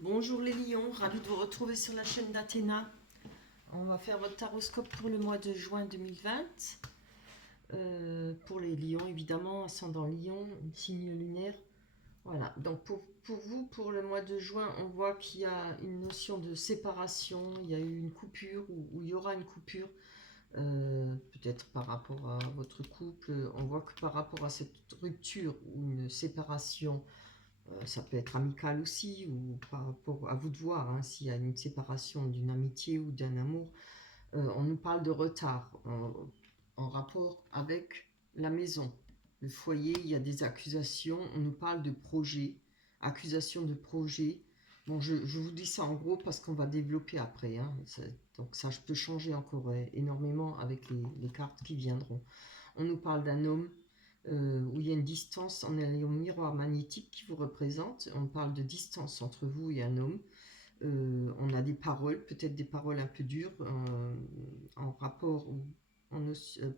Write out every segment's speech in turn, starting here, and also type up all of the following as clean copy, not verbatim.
Bonjour les lions, ravi de vous retrouver sur la chaîne d'Athéna. On va faire votre taroscope pour le mois de juin 2020. Pour les lions, évidemment, ascendant lion, signe lunaire. Voilà, donc pour vous, pour le mois de juin, on voit qu'il y a une notion de séparation, il y a eu une coupure, ou il y aura une coupure, peut-être par rapport à votre couple. On voit que par rapport à cette rupture ou une séparation, ça peut être amical aussi, ou par rapport à vous de voir, hein, s'il y a une séparation d'une amitié ou d'un amour. On nous parle de retard en rapport avec la maison, le foyer. Il y a des accusations, on nous parle de projet, accusation de projet. Bon, je vous dis ça en gros parce qu'on va développer après, hein. Donc ça, je peux changer encore énormément avec les cartes qui viendront. On nous parle d'un homme où il y a une distance, on a un miroir magnétique qui vous représente. On parle de distance entre vous et un homme. On a des paroles, peut-être des paroles un peu dures, en rapport ou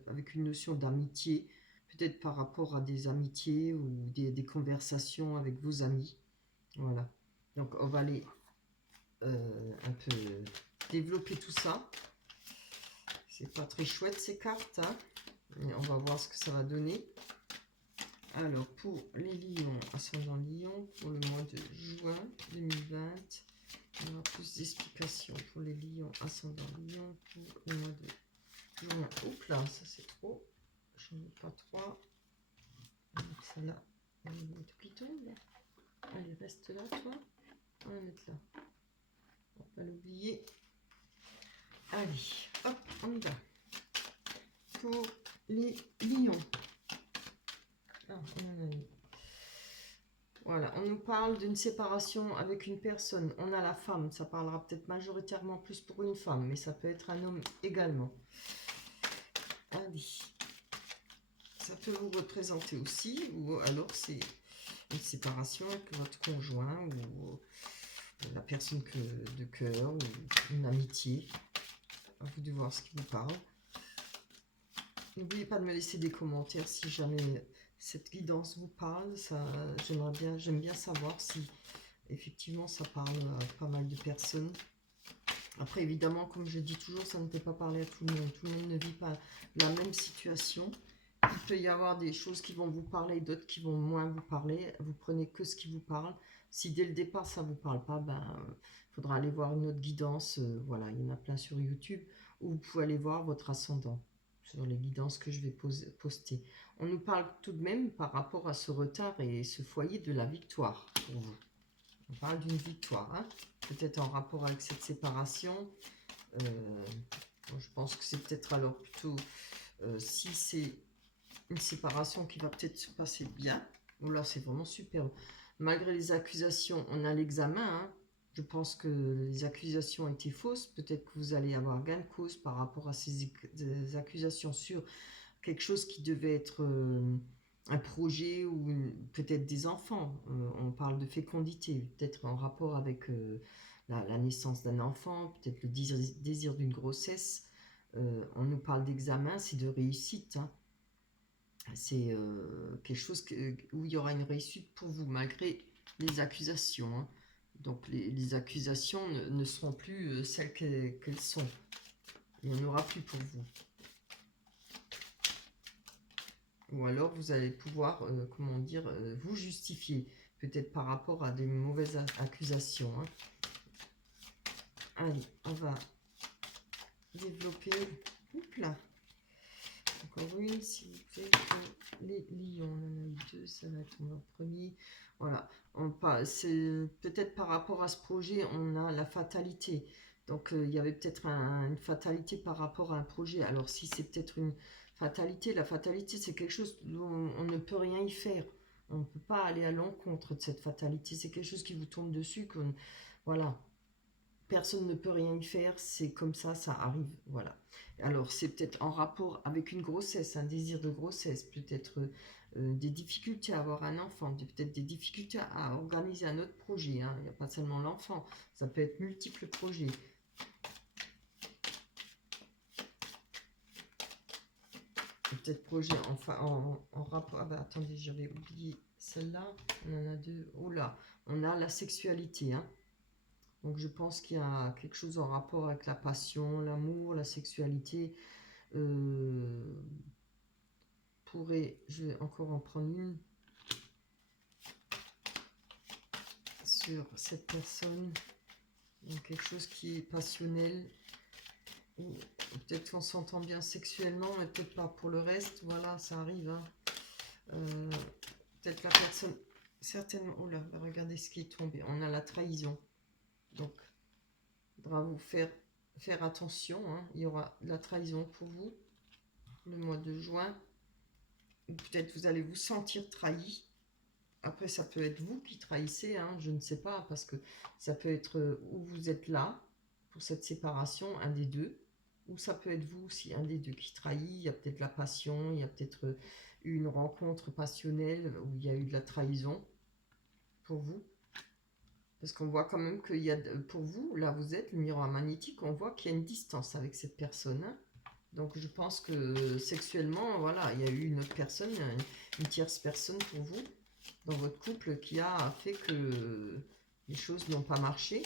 avec une notion d'amitié, peut-être par rapport à des amitiés ou des conversations avec vos amis. Voilà. Donc on va aller un peu développer tout ça. C'est pas très chouette ces cartes, hein. Mais on va voir ce que ça va donner. Alors, pour les lions, ascendant lion, pour le mois de juin 2020, on aura plus d'explications pour les lions, ascendant lion, pour le mois de juin. Oups là, ça c'est trop. J'en ai pas trois. Donc celle-là, on va mettre qui tombe là. Allez, reste là, toi. On va mettre là. On va pas l'oublier. Allez, hop, on y va. Pour les lions. Ah, on en a une. Voilà, on nous parle d'une séparation avec une personne. On a la femme, ça parlera peut-être majoritairement plus pour une femme, mais ça peut être un homme également. Allez, ça peut vous représenter aussi, ou alors c'est une séparation avec votre conjoint, ou la personne de cœur, ou une amitié. À vous de voir ce qui vous parle. N'oubliez pas de me laisser des commentaires si jamais cette guidance vous parle. J'aime bien savoir si effectivement ça parle à pas mal de personnes. Après, évidemment, comme je dis toujours, ça ne peut pas parler à tout le monde. Tout le monde ne vit pas la même situation. Il peut y avoir des choses qui vont vous parler, d'autres qui vont moins vous parler. Vous prenez que ce qui vous parle. Si dès le départ ça ne vous parle pas, ben, faudra aller voir une autre guidance. Voilà, il y en a plein sur YouTube. Ou vous pouvez aller voir votre ascendant sur les guidances que je vais poster. On nous parle tout de même par rapport à ce retard et ce foyer de la victoire pour vous. On parle d'une victoire, hein, peut-être en rapport avec cette séparation. Je pense que c'est peut-être alors plutôt si c'est une séparation qui va peut-être se passer bien. Ou là, c'est vraiment super. Malgré les accusations, on a l'examen, hein. Je pense que les accusations étaient fausses. Peut-être que vous allez avoir gain de cause par rapport à ces accusations sur quelque chose qui devait être un projet ou peut-être des enfants. On parle de fécondité, peut-être en rapport avec la naissance d'un enfant, peut-être le désir d'une grossesse. On nous parle d'examen, c'est de réussite, hein. C'est quelque chose où il y aura une réussite pour vous, malgré les accusations, hein. Donc les accusations ne seront plus celles qu'elles sont. Il n'y en aura plus pour vous. Ou alors vous allez pouvoir, comment dire, vous justifier, peut-être par rapport à des mauvaises accusations, hein. Allez, on va développer. Oups là. Encore une, s'il vous plaît, pour les lions. On en a eu deux, ça va être mon premier. Voilà, c'est peut-être par rapport à ce projet, on a la fatalité. Donc il y avait peut-être une fatalité par rapport à un projet. Alors si c'est peut-être une fatalité, la fatalité c'est quelque chose dont on ne peut rien y faire. On ne peut pas aller à l'encontre de cette fatalité. C'est quelque chose qui vous tombe dessus. Voilà, personne ne peut rien y faire, c'est comme ça arrive, voilà. Alors, c'est peut-être en rapport avec une grossesse, un désir de grossesse, peut-être des difficultés à avoir un enfant, peut-être des difficultés à organiser un autre projet, hein. Il n'y a pas seulement l'enfant, ça peut être multiples projets. Peut-être projet en rapport... Ah bah attendez, j'avais oublié celle-là, on en a deux. Oh là, on a la sexualité, hein. Donc je pense qu'il y a quelque chose en rapport avec la passion, l'amour, la sexualité. Je vais encore en prendre une sur cette personne. Donc quelque chose qui est passionnel. Ou peut-être qu'on s'entend bien sexuellement, mais peut-être pas pour le reste. Voilà, ça arrive. Hein. Peut-être la personne, certainement. Oh là, regardez ce qui est tombé. On a la trahison. Donc, il faudra vous faire attention. Hein. Il y aura de la trahison pour vous le mois de juin. Ou peut-être vous allez vous sentir trahi. Après, ça peut être vous qui trahissez, hein, je ne sais pas, parce que ça peut être où vous êtes là pour cette séparation, un des deux, ou ça peut être vous aussi, un des deux qui trahit. Il y a peut-être la passion, il y a peut-être une rencontre passionnelle où il y a eu de la trahison pour vous. Parce qu'on voit quand même qu'il y a, pour vous, là vous êtes, le miroir magnétique, on voit qu'il y a une distance avec cette personne. Hein. Donc je pense que sexuellement, voilà, il y a eu une autre personne, une tierce personne pour vous, dans votre couple, qui a fait que les choses n'ont pas marché.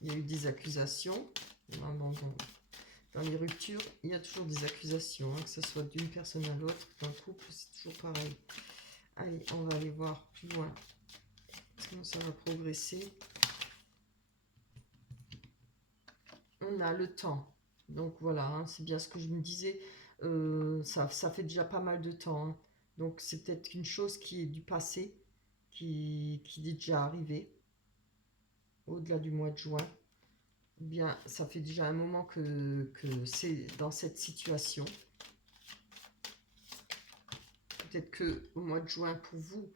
Il y a eu des accusations. Dans les ruptures, il y a toujours des accusations, hein, que ce soit d'une personne à l'autre. Dans le couple, c'est toujours pareil. Allez, on va aller voir plus loin. Comment ça va progresser. On a le temps. Donc voilà, hein, c'est bien ce que je me disais. Ça fait déjà pas mal de temps. Hein. Donc c'est peut-être une chose qui est du passé, qui est déjà arrivée, au-delà du mois de juin. Bien, ça fait déjà un moment que c'est dans cette situation. Peut-être qu'au mois de juin, pour vous,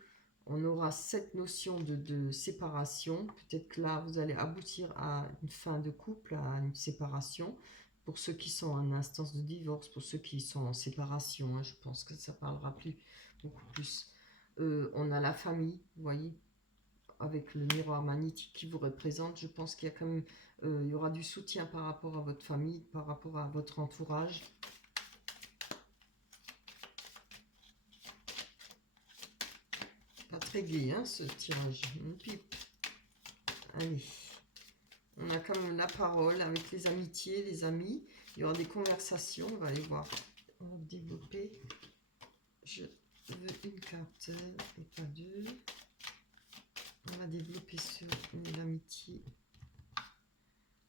on aura cette notion de séparation. Peut-être que là, vous allez aboutir à une fin de couple, à une séparation. Pour ceux qui sont en instance de divorce, pour ceux qui sont en séparation, hein, je pense que ça parlera beaucoup plus. On a la famille, vous voyez, avec le miroir magnétique qui vous représente. Je pense qu'il y a quand même, il y aura du soutien par rapport à votre famille, par rapport à votre entourage. Pas très gai, hein, ce tirage. Une pipe. Allez. On a quand même la parole avec les amitiés, les amis. Il y aura des conversations. On va aller voir. On va développer. Je veux une carte et pas deux. On va développer sur l'amitié.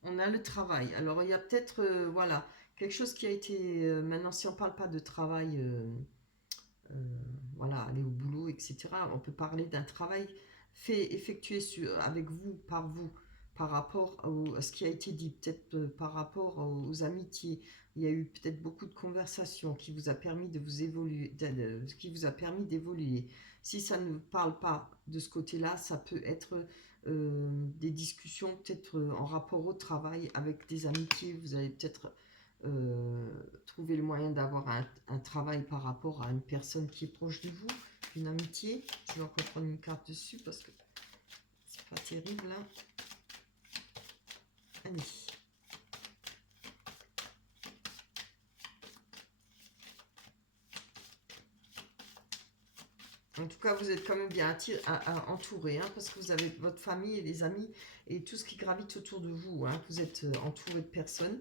On a le travail. Alors, il y a peut-être, voilà, quelque chose qui a été... maintenant, si on ne parle pas de travail... voilà, aller au boulot, etc. On peut parler d'un travail effectué avec vous, par rapport à ce qui a été dit, peut-être par rapport aux amitiés. Il y a eu peut-être beaucoup de conversations qui vous a permis de vous évoluer, qui vous a permis d'évoluer. Si ça ne parle pas de ce côté-là, ça peut être des discussions peut-être en rapport au travail avec des amitiés. Vous allez peut-être trouver le moyen d'avoir un travail par rapport à une personne qui est proche de vous, une amitié. Je vais encore prendre une carte dessus parce que c'est pas terrible là. Allez. En tout cas, vous êtes quand même bien entouré, hein, parce que vous avez votre famille et les amis et tout ce qui gravite autour de vous. Hein. Vous êtes entouré de personnes.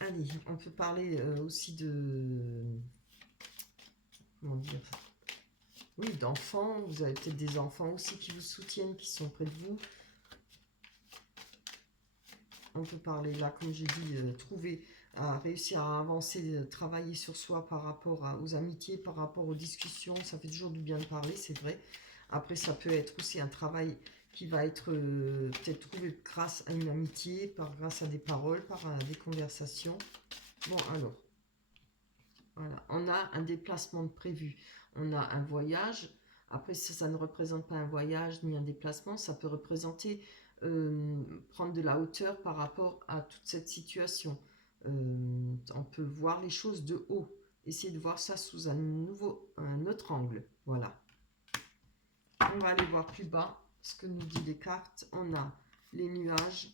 Allez, on peut parler aussi de... Comment dire? Oui, d'enfants. Vous avez peut-être des enfants aussi qui vous soutiennent, qui sont près de vous. On peut parler là, comme j'ai dit, réussir à avancer, travailler sur soi par rapport aux amitiés, par rapport aux discussions. Ça fait toujours du bien de parler, c'est vrai. Après, ça peut être aussi un travail qui va être peut-être trouvé grâce à une amitié, grâce à des paroles, par des conversations. Bon, alors, voilà, on a un déplacement de prévu. On a un voyage. Après, ça ne représente pas un voyage ni un déplacement. Ça peut représenter prendre de la hauteur par rapport à toute cette situation. On peut voir les choses de haut. Essayer de voir ça sous un autre angle. Voilà. On va aller voir plus bas ce que nous disent les cartes. On a les nuages.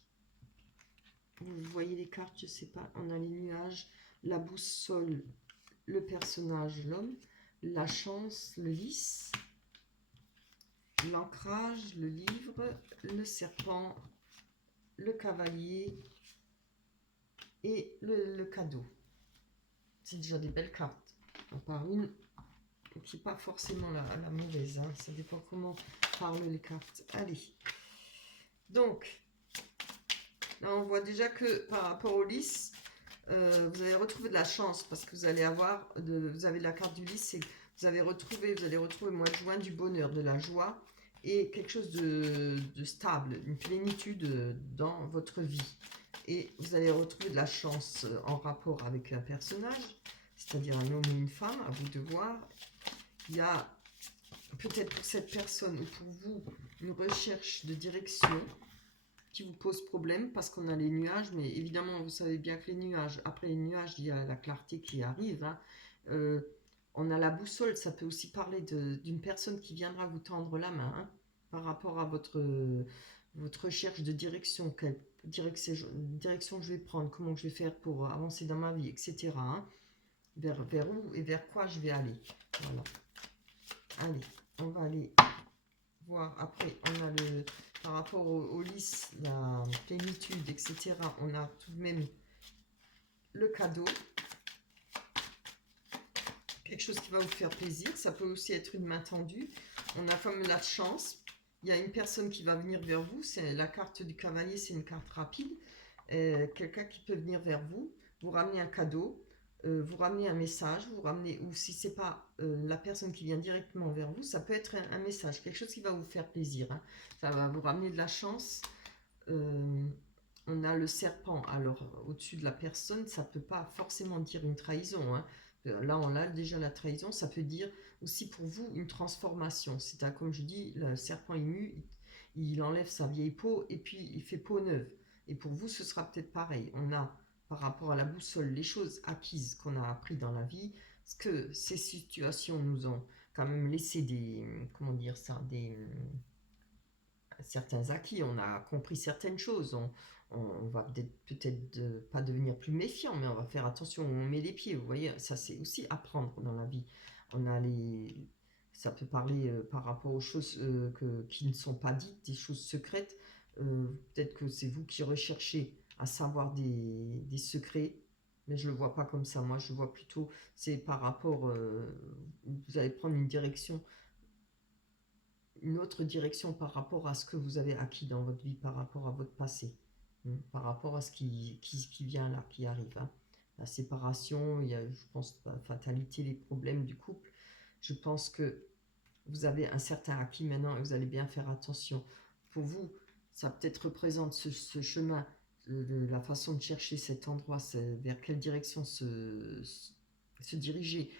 Vous voyez les cartes, je ne sais pas. On a les nuages, la boussole, le personnage, l'homme, la chance, le lys, l'ancrage, le livre, le serpent, le cavalier et le cadeau. C'est déjà des belles cartes. On parle une qui n'est pas forcément la mauvaise. Hein. Ça dépend comment parlent les cartes. Allez. Donc, là, on voit déjà que par rapport au lys, vous allez retrouver de la chance parce que vous allez avoir, vous avez la carte du lys, c'est vous allez retrouver le mois de juin du bonheur, de la joie et quelque chose de stable, une plénitude dans votre vie. Et vous allez retrouver de la chance en rapport avec un personnage, c'est-à-dire un homme ou une femme, à vous de voir. Il y a peut-être pour cette personne ou pour vous une recherche de direction qui vous pose problème parce qu'on a les nuages, mais évidemment vous savez bien que les nuages, après les nuages il y a la clarté qui arrive, hein. On a la boussole, ça peut aussi parler d'une personne qui viendra vous tendre la main, hein, par rapport à votre recherche de direction, quelle direction je vais prendre, comment je vais faire pour avancer dans ma vie, etc. Hein, vers où et vers quoi je vais aller. Voilà. Allez, on va aller voir. Après, on a par rapport au lys, la plénitude, etc. On a tout de même le cadeau. Quelque chose qui va vous faire plaisir. Ça peut aussi être une main tendue. On a comme la chance. Il y a une personne qui va venir vers vous. C'est la carte du cavalier, c'est une carte rapide. Quelqu'un qui peut venir vers vous, vous ramener un cadeau. Vous ramenez un message, vous ramenez, ou si c'est pas la personne qui vient directement vers vous, ça peut être un message, quelque chose qui va vous faire plaisir, hein. Ça va vous ramener de la chance. On a le serpent, alors au-dessus de la personne, ça peut pas forcément dire une trahison, hein. Là on a déjà la trahison, ça peut dire aussi pour vous une transformation, c'est comme je dis, le serpent ému, il enlève sa vieille peau et puis il fait peau neuve, et pour vous ce sera peut-être pareil. On a par rapport à la boussole, les choses acquises qu'on a appris dans la vie, ce que ces situations nous ont quand même laissé comment dire ça, certains acquis, on a compris certaines choses, on va peut-être pas devenir plus méfiant, mais on va faire attention où on met les pieds, vous voyez, ça c'est aussi apprendre dans la vie. On a ça peut parler par rapport aux choses qui ne sont pas dites, des choses secrètes, peut-être que c'est vous qui recherchez à savoir des secrets, mais je ne le vois pas comme ça. Moi, je vois plutôt, c'est par rapport, vous allez prendre une autre direction par rapport à ce que vous avez acquis dans votre vie, par rapport à votre passé, par rapport à ce qui vient là, qui arrive. Hein. La séparation, il y a, je pense, la fatalité, les problèmes du couple. Je pense que vous avez un certain acquis maintenant et vous allez bien faire attention. Pour vous, ça peut-être représente ce chemin, la façon de chercher cet endroit, vers quelle direction se diriger.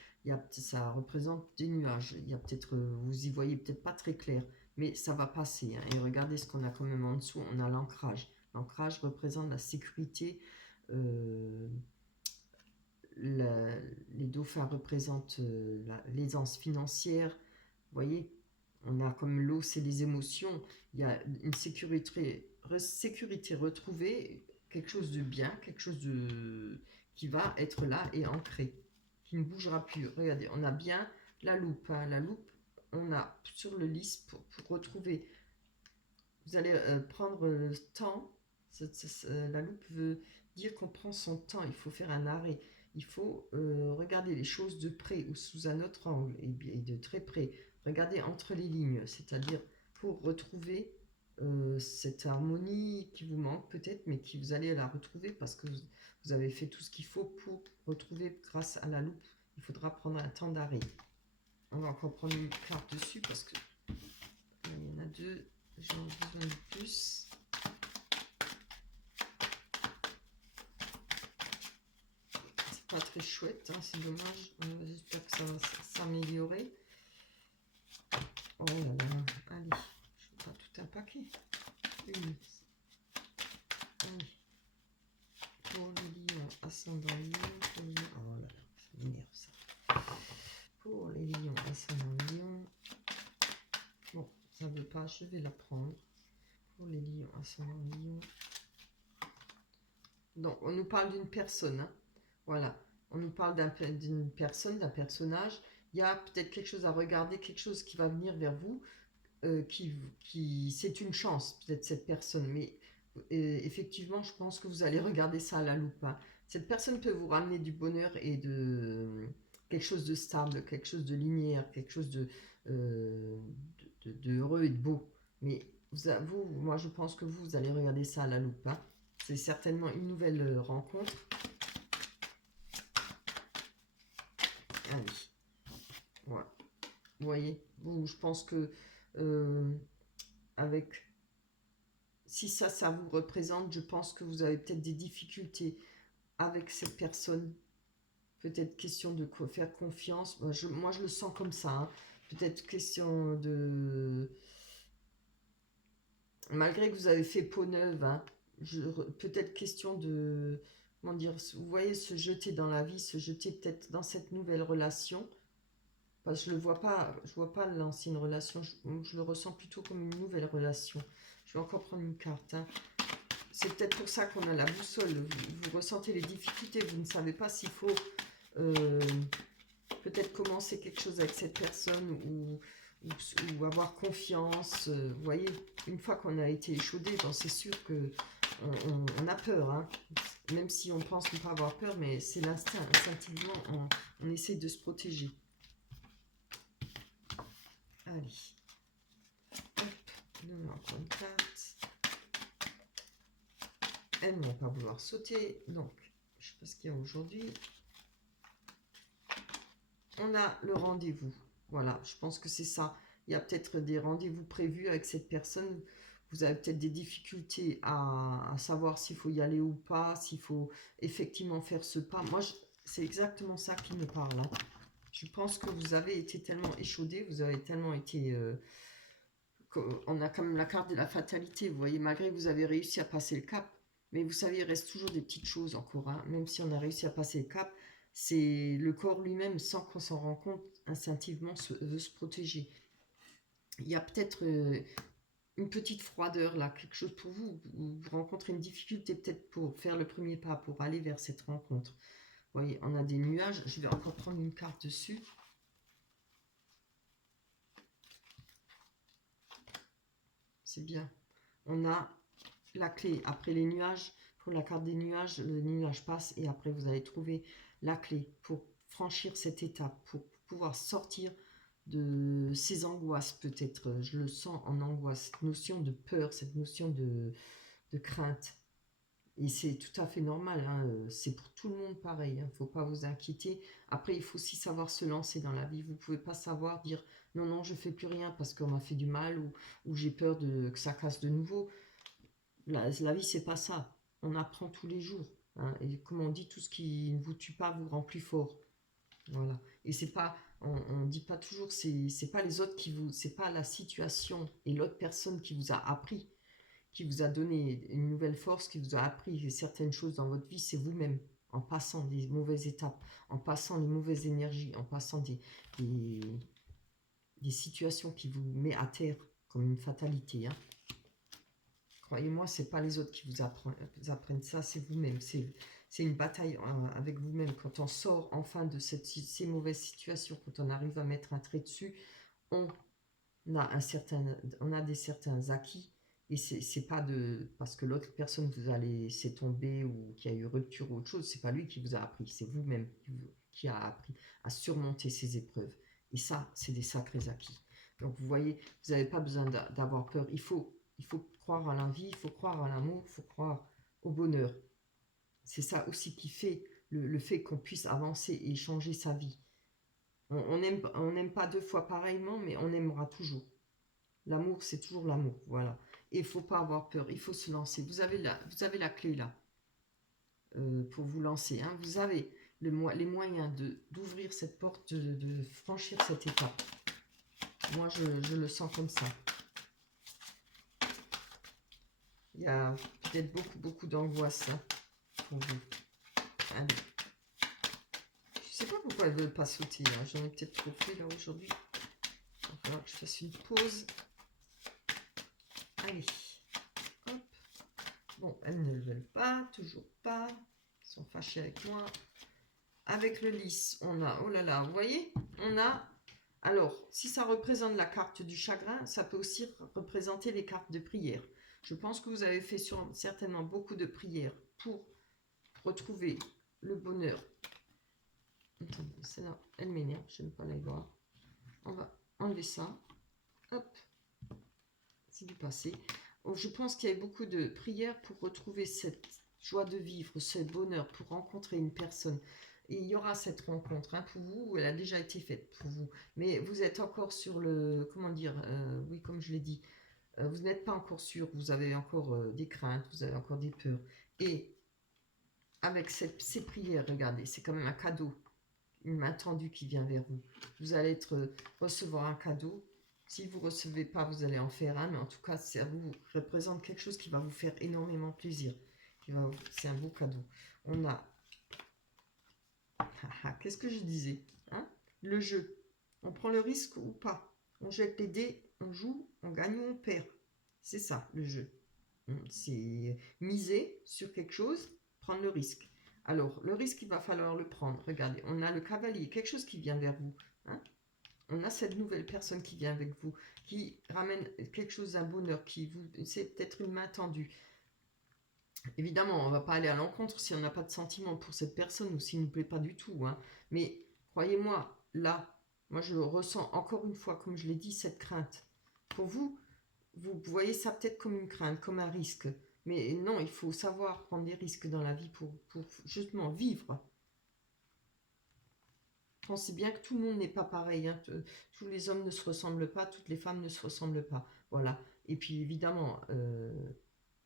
Ça représente des nuages. Il y a peut-être, vous y voyez peut-être pas très clair, mais ça va passer. Hein. Et regardez ce qu'on a quand même en dessous. On a l'ancrage. L'ancrage représente la sécurité. Les dauphins représentent l'aisance financière. Vous voyez, on a comme l'eau, c'est les émotions. Il y a une sécurité retrouvée, quelque chose de bien, quelque chose qui va être là et ancré, qui ne bougera plus. Regardez, on a bien la loupe. Hein. La loupe, on a sur le lys pour retrouver. Vous allez prendre le temps. La loupe veut dire qu'on prend son temps. Il faut faire un arrêt. Il faut regarder les choses de près ou sous un autre angle et de très près. Regardez entre les lignes, c'est-à-dire pour retrouver cette harmonie qui vous manque peut-être, mais qui vous allez la retrouver parce que vous avez fait tout ce qu'il faut pour retrouver grâce à la loupe. Il faudra prendre un temps d'arrêt. On va encore prendre une carte dessus parce que il y en a deux, j'en ai besoin de plus. C'est pas très chouette, hein, c'est dommage. J'espère que ça va s'améliorer. Oh là là, allez, je ne pas tout un paquet. Allez. Pour le lion ascendant lion, oh là là, ça m'énerve ça. Pour les lions ascendant lion, bon, ça ne veut pas, je vais la prendre. Pour les lions ascendant lion. Donc, on nous parle d'une personne, hein. Voilà, on nous parle d'une personne, d'un personnage. Il y a peut-être quelque chose à regarder, quelque chose qui va venir vers vous. c'est une chance, peut-être cette personne, mais effectivement, je pense que vous allez regarder ça à la loupe, hein. Cette personne peut vous ramener du bonheur et de quelque chose de stable, quelque chose de linéaire, quelque chose de heureux et de beau. Mais moi, je pense que vous allez regarder ça à la loupe, hein. C'est certainement une nouvelle rencontre. Allez, voilà. Vous voyez, je pense que avec si ça vous représente, je pense que vous avez peut-être des difficultés avec cette personne. Peut-être question de faire confiance. Moi, je le sens comme ça, hein. Peut-être question de... Malgré que vous avez fait peau neuve, hein, peut-être question de... Comment dire? Vous voyez, se jeter dans la vie, se jeter peut-être dans cette nouvelle relation. Parce que je vois pas l'ancienne relation, je le ressens plutôt comme une nouvelle relation. Je vais encore prendre une carte, hein. C'est peut-être pour ça qu'on a la boussole. Vous ressentez les difficultés, vous ne savez pas s'il faut peut-être commencer quelque chose avec cette personne ou avoir confiance. Vous voyez, une fois qu'on a été échaudé, c'est sûr que on a peur, hein. Même si on pense ne pas avoir peur, mais c'est l'instinct. Instinctivement, on essaie de se protéger. Allez. Hop, nous encore une carte. Elles ne vont pas vouloir sauter. Donc, je ne sais pas ce qu'il y a aujourd'hui. On a le rendez-vous. Voilà, je pense que c'est ça. Il y a peut-être des rendez-vous prévus avec cette personne. Vous avez peut-être des difficultés à savoir s'il faut y aller ou pas, s'il faut effectivement faire ce pas. Moi, c'est exactement ça qui me parle, hein. Je pense que vous avez été tellement échaudé, vous avez tellement été... on a quand même la carte de la fatalité, vous voyez, malgré que vous avez réussi à passer le cap, mais vous savez, il reste toujours des petites choses encore, hein. Même si on a réussi à passer le cap, c'est le corps lui-même, sans qu'on s'en rende compte, instinctivement veut se protéger. Il y a peut-être une petite froideur là, quelque chose pour vous, vous rencontrez une difficulté peut-être pour faire le premier pas, pour aller vers cette rencontre. Vous voyez, on a des nuages, je vais encore prendre une carte dessus. C'est bien. On a la clé. Après les nuages, pour la carte des nuages, le nuage passe et après vous allez trouver la clé pour franchir cette étape, pour pouvoir sortir de ces angoisses peut-être. Je le sens en angoisse, cette notion de peur, cette notion de crainte. Et c'est tout à fait normal, hein. C'est pour tout le monde pareil, il ne faut pas vous inquiéter. Après, il faut aussi savoir se lancer dans la vie. Vous ne pouvez pas savoir dire non, non, je ne fais plus rien parce qu'on m'a fait du mal ou j'ai peur que ça casse de nouveau. La vie, c'est pas ça. On apprend tous les jours, hein. Et comme on dit, tout ce qui ne vous tue pas vous rend plus fort. Voilà. Et c'est pas, on dit pas toujours, c'est pas les autres c'est pas la situation et l'autre personne qui vous a appris, qui vous a donné une nouvelle force, qui vous a appris certaines choses dans votre vie, c'est vous-même, en passant des mauvaises étapes, en passant les mauvaises énergies, en passant des situations qui vous met à terre comme une fatalité, hein. Croyez-moi, c'est pas les autres qui vous apprennent ça, c'est vous-même. C'est une bataille avec vous-même. Quand on sort enfin de ces mauvaises situations, quand on arrive à mettre un trait dessus, on a des certains acquis. Et c'est pas parce que l'autre personne vous a laissé tomber ou qui a eu rupture ou autre chose, c'est pas lui qui vous a appris, c'est vous-même qui a appris à surmonter ces épreuves. Et ça, c'est des sacrés acquis. Donc vous voyez, vous n'avez pas besoin d'avoir peur. Il faut croire à la vie, il faut croire à l'amour, il faut croire au bonheur. C'est ça aussi qui fait le fait qu'on puisse avancer et changer sa vie. On n'aime pas deux fois pareillement, mais on aimera toujours. L'amour, c'est toujours l'amour, voilà. Et il ne faut pas avoir peur, il faut se lancer. Vous avez la clé là, pour vous lancer, hein. Vous avez les moyens d'ouvrir cette porte, de franchir cette étape. Moi, je le sens comme ça. Il y a peut-être beaucoup d'angoisse, hein, pour vous. Allez. Je ne sais pas pourquoi elles ne veulent pas sauter, là. J'en ai peut-être trop fait là aujourd'hui. Il va falloir que je fasse une pause. Allez. Hop. Bon, elles ne le veulent pas, toujours pas. Elles sont fâchées avec moi. Avec le lys, on a, oh là là, vous voyez, on a Alors, si ça représente la carte du chagrin, ça peut aussi représenter les cartes de prière. Je pense que vous avez fait certainement beaucoup de prières pour retrouver le bonheur. Attendez, celle-là, elle m'énerve, je n'aime pas la voir. On va enlever ça. Hop, c'est du passé. Oh, je pense qu'il y a beaucoup de prières pour retrouver cette joie de vivre, ce bonheur, pour rencontrer une personne. Et il y aura cette rencontre hein, pour vous, elle a déjà été faite pour vous. Mais vous êtes encore sur le, comment dire, oui, comme je l'ai dit, vous n'êtes pas encore sûr, vous avez encore des craintes, vous avez encore des peurs. Et avec ces prières, regardez, c'est quand même un cadeau, une main tendue qui vient vers vous. Vous allez recevoir un cadeau. Si vous ne recevez pas, vous allez en faire un, mais en tout cas, ça vous représente quelque chose qui va vous faire énormément plaisir. C'est un beau cadeau. On a... Qu'est-ce que je disais hein? Le jeu. On prend le risque ou pas? On jette les dés, on joue, on gagne ou on perd. C'est ça, le jeu. C'est miser sur quelque chose, prendre le risque. Alors, le risque, il va falloir le prendre. Regardez, on a le cavalier, quelque chose qui vient vers vous. Hein? On a cette nouvelle personne qui vient avec vous, qui ramène quelque chose d'un bonheur, c'est peut-être une main tendue. Évidemment, on ne va pas aller à l'encontre si on n'a pas de sentiment pour cette personne ou s'il ne nous plaît pas du tout. Hein. Mais croyez-moi, là, moi je ressens encore une fois, comme je l'ai dit, cette crainte. Pour vous, vous voyez ça peut-être comme une crainte, comme un risque. Mais non, il faut savoir prendre des risques dans la vie pour justement vivre. Pensez bien que tout le monde n'est pas pareil. Hein. Tous les hommes ne se ressemblent pas, toutes les femmes ne se ressemblent pas. Voilà. Et puis évidemment,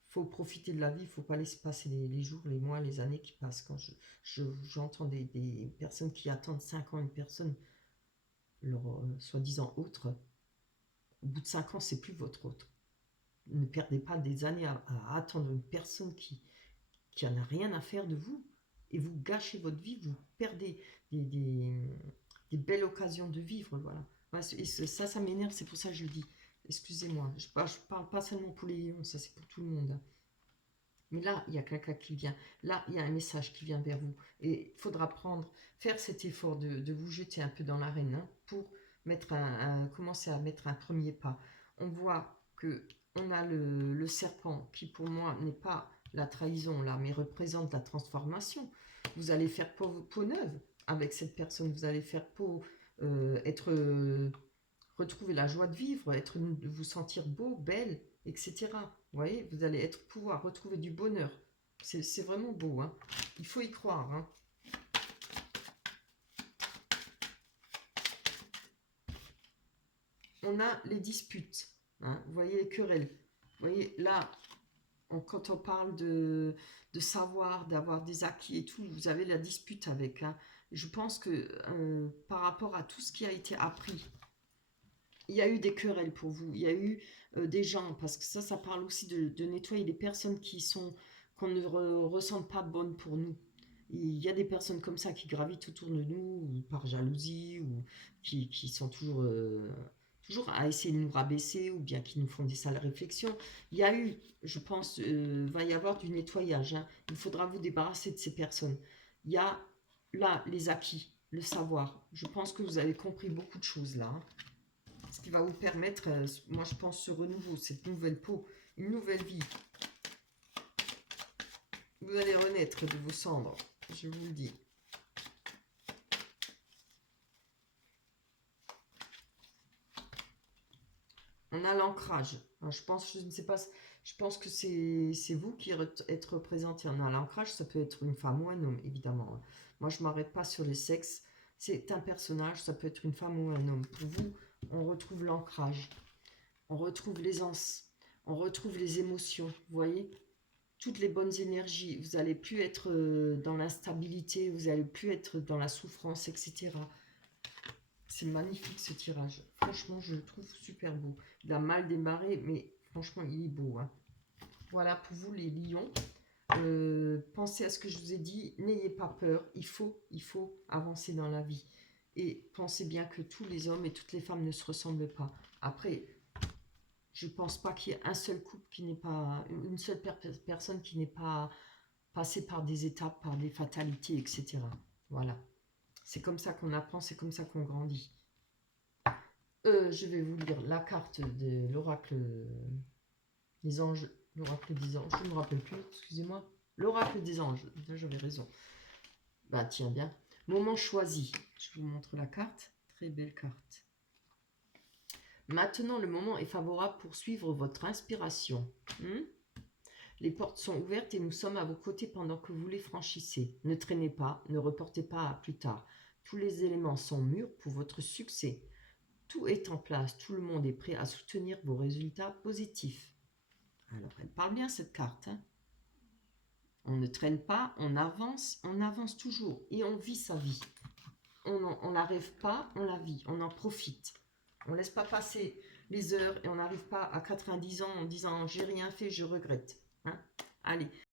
faut profiter de la vie, il ne faut pas laisser passer les jours, les mois, les années qui passent. Quand j'entends des personnes qui attendent 5 ans une personne, leur soi-disant autre, au bout de 5 ans, c'est plus votre autre. Ne perdez pas des années à attendre une personne qui en a rien à faire de vous et vous gâchez votre vie, vous perdez des belles occasions de vivre. Voilà. Et ça m'énerve, c'est pour ça que je le dis. Excusez-moi, je parle pas seulement pour les lions, ça c'est pour tout le monde. Hein. Mais là, il y a quelqu'un qui vient. Là, il y a un message qui vient vers vous. Et il faudra faire cet effort de vous jeter un peu dans l'arène hein, pour commencer à mettre un premier pas. On voit que on a le serpent qui, pour moi, n'est pas la trahison, là, mais représente la transformation. Vous allez faire peau neuve avec cette personne. Vous allez faire retrouver la joie de vivre, vous sentir beau, belle, etc. Vous voyez, vous allez pouvoir retrouver du bonheur. C'est vraiment beau, hein. Il faut y croire. Hein. On a les disputes. Hein. Vous voyez les querelles. Vous voyez, là, quand on parle de savoir, d'avoir des acquis et tout, vous avez la dispute avec. Hein. Je pense que par rapport à tout ce qui a été appris, il y a eu des querelles pour vous, il y a eu des gens, parce que ça parle aussi de nettoyer les personnes qu'on ne ressente pas bonnes pour nous. Il y a des personnes comme ça qui gravitent autour de nous, ou par jalousie, ou qui sont toujours à essayer de nous rabaisser, ou bien qui nous font des sales réflexions. Il y a eu, je pense, va y avoir du nettoyage. Hein. Il faudra vous débarrasser de ces personnes. Il y a là les acquis, le savoir. Je pense que vous avez compris beaucoup de choses là. Hein. Ce qui va vous permettre, moi je pense, ce renouveau, cette nouvelle peau, une nouvelle vie. Vous allez renaître de vos cendres, je vous le dis. On a l'ancrage. Je pense, je ne sais pas, je pense que c'est vous qui êtes représenté. On a l'ancrage, ça peut être une femme ou un homme, évidemment. Moi, je ne m'arrête pas sur les sexes. C'est un personnage, ça peut être une femme ou un homme. Pour vous, on retrouve l'ancrage. On retrouve l'aisance. On retrouve les émotions. Vous voyez? Toutes les bonnes énergies. Vous n'allez plus être dans l'instabilité. Vous n'allez plus être dans la souffrance, etc. C'est magnifique ce tirage. Franchement, je le trouve super beau. Il a mal démarré, mais franchement, il est beau. Hein. Voilà pour vous les lions. Pensez à ce que je vous ai dit. N'ayez pas peur. Il faut avancer dans la vie. Et pensez bien que tous les hommes et toutes les femmes ne se ressemblent pas. Après, je ne pense pas qu'il y ait un seul couple qui n'est pas... Une seule personne qui n'est pas passée par des étapes, par des fatalités, etc. Voilà. C'est comme ça qu'on apprend, c'est comme ça qu'on grandit. Je vais vous lire la carte de l'oracle des anges. L'oracle des anges, je ne me rappelle plus, excusez-moi. L'oracle des anges, j'avais raison. Bah tiens bien. Moment choisi. Je vous montre la carte. Très belle carte. Maintenant, le moment est favorable pour suivre votre inspiration. Les portes sont ouvertes et nous sommes à vos côtés pendant que vous les franchissez. Ne traînez pas, ne reportez pas à plus tard. Tous les éléments sont mûrs pour votre succès. Tout est en place, tout le monde est prêt à soutenir vos résultats positifs. Alors, elle parle bien cette carte. On ne traîne pas, on avance toujours et on vit sa vie. On la rêve pas, on la vit, on en profite. On ne laisse pas passer les heures et on n'arrive pas à 90 ans en disant j'ai rien fait, je regrette. Allez.